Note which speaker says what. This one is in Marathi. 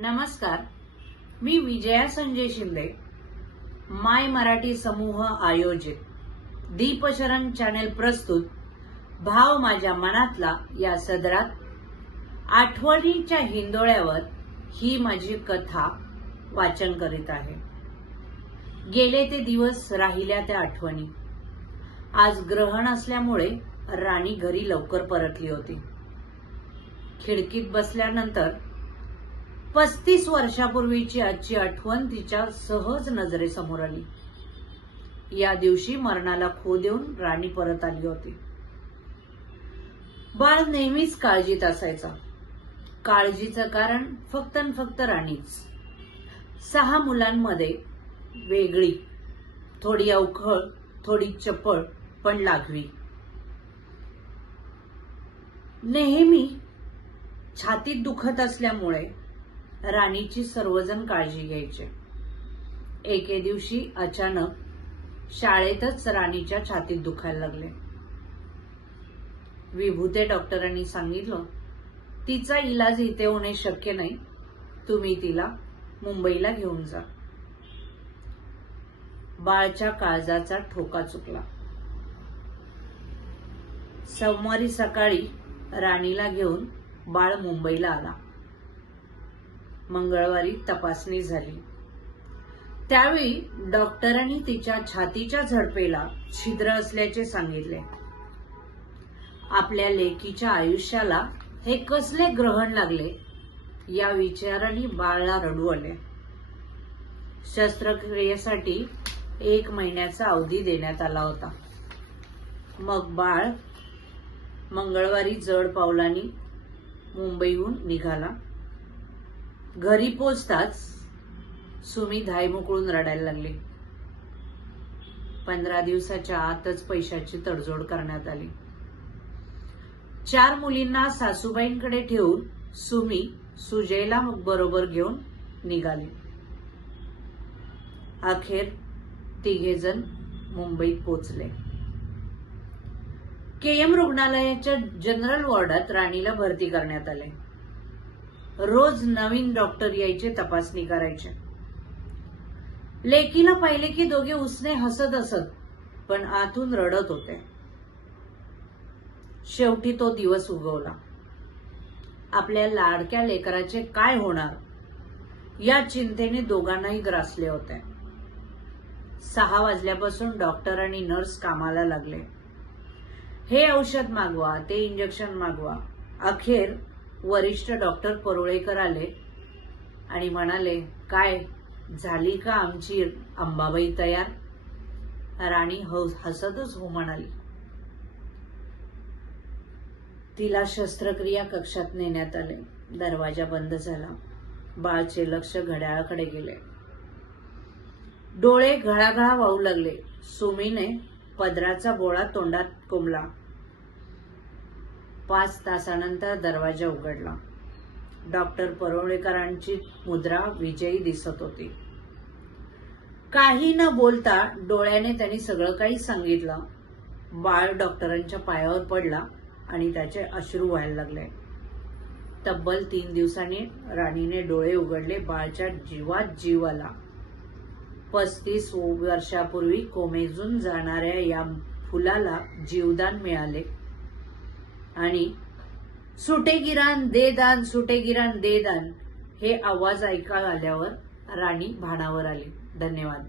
Speaker 1: नमस्कार. मी विजया संजय शिंदे. माय मराठी समूह आयोजित. दीपशरण चॅनेल प्रस्तुत. भाव माझ्या मनातला या सदरात. आठवणीच्या हिंदोळ्यावर ही माझी कथा वाचन करीत आहे. गेले ते दिवस राहिल्या त्या आठवणी. आज ग्रहण असल्यामुळे राणी घरी लवकर परतली होती. खिडकीत बसल्यानंतर पस्तीस वर्षापूर्वीची आजची आठवण तिच्या सहज नजरेसमोर आली. या दिवशी मरणाला खो देऊन राणी परत आली होती. बाळ नेहमीच काळजीत असायचा. काळजीचं कारण फक्त फक्त राणीच. सहा मुलांमध्ये वेगळी थोडी अवखळ थोडी चपळ पण लागवी नेहमी छातीत दुखत असल्यामुळे राणीची सर्वजण काळजी घ्यायचे. एके दिवशी अचानक शाळेतच राणीच्या छातीत दुखायला लागले. विभूते डॉक्टरांनी सांगितलं तिचा इलाज इथे होणे शक्य नाही. तुम्ही तिला मुंबईला घेऊन जा. बाळच्या काळजाचा ठोका चुकला. सोमवारी सकाळी राणीला घेऊन बाळ मुंबईला आला. मंगळवारी तपासणी झाली. त्यावेळी डॉक्टरांनी तिच्या छातीच्या झडपेला छिद्र असल्याचे सांगितले. आपल्या लेकीच्या आयुष्याला हे कसले ग्रहण लागले या विचाराने बाळला रडू आले. शस्त्रक्रियेसाठी एक महिन्याचा अवधी देण्यात आला होता. मग बाळ मंगळवारी जड पावलांनी मुंबईहून निघाला. घरी पोचताच सुमी धाय मोकळून रडायला लागली. पंधरा दिवसाच्या आतच पैशाची तडजोड करण्यात आली. चार मुलींना सासूबाईंकडे ठेवून सुमी सुजयला बरोबर घेऊन निघाली. अखेर तिघेजण मुंबईत पोचले. केएम रुग्णालयाच्या जनरल वॉर्डात राणीला भरती करण्यात आले. रोज नवीन डॉक्टर यायचे तपासणी करायचे. लेकीला पाहिले की दोघे उसने हसत असत पण आतून रडत होते. शेवटी तो दिवस उगवला. आपल्या लाडक्या लेकराचे काय होणार? या चिंतेने दोघांनाही ग्रासले होते. सहा वाजल्यापासून डॉक्टर आणि नर्स कामाला लागले. हे औषध मागवा ते इंजेक्शन मागवा. अखेर वरिष्ठ डॉक्टर परुळेकर आले आणि म्हणाले काय झाली का आमची अंबाबाई तयार? राणी हौस हसतच हो म्हणाली. तिला शस्त्रक्रिया कक्षात नेण्यात आले. दरवाजा बंद झाला. बाळचे लक्ष घड्याळाकडे गेले. डोळे घळाघळा वाहू लागले. सुमीने पदराचा बोळा तोंडात कोंबला. पाच तासानंतर दरवाजा उघडला. डॉक्टर परोळेकरांची मुद्रा विजयी दिसत होती. काही न बोलता डोळ्याने त्यांनी सगळं काही सांगितलं. बाळ डॉक्टरांच्या पायावर पडला आणि त्याचे अश्रू व्हायला लागले. तब्बल तीन दिवसांनी राणीने डोळे उघडले बाळच्या जीवात जीव आला. पस्तीस वर्षापूर्वी कोमेजून जाणाऱ्या या फुलाला जीवदान मिळाले. आणि सुटेगिरान दे दान सुटेगिरान दे दान हे आवाज ऐका आल्यावर राणी भानावर आली. धन्यवाद.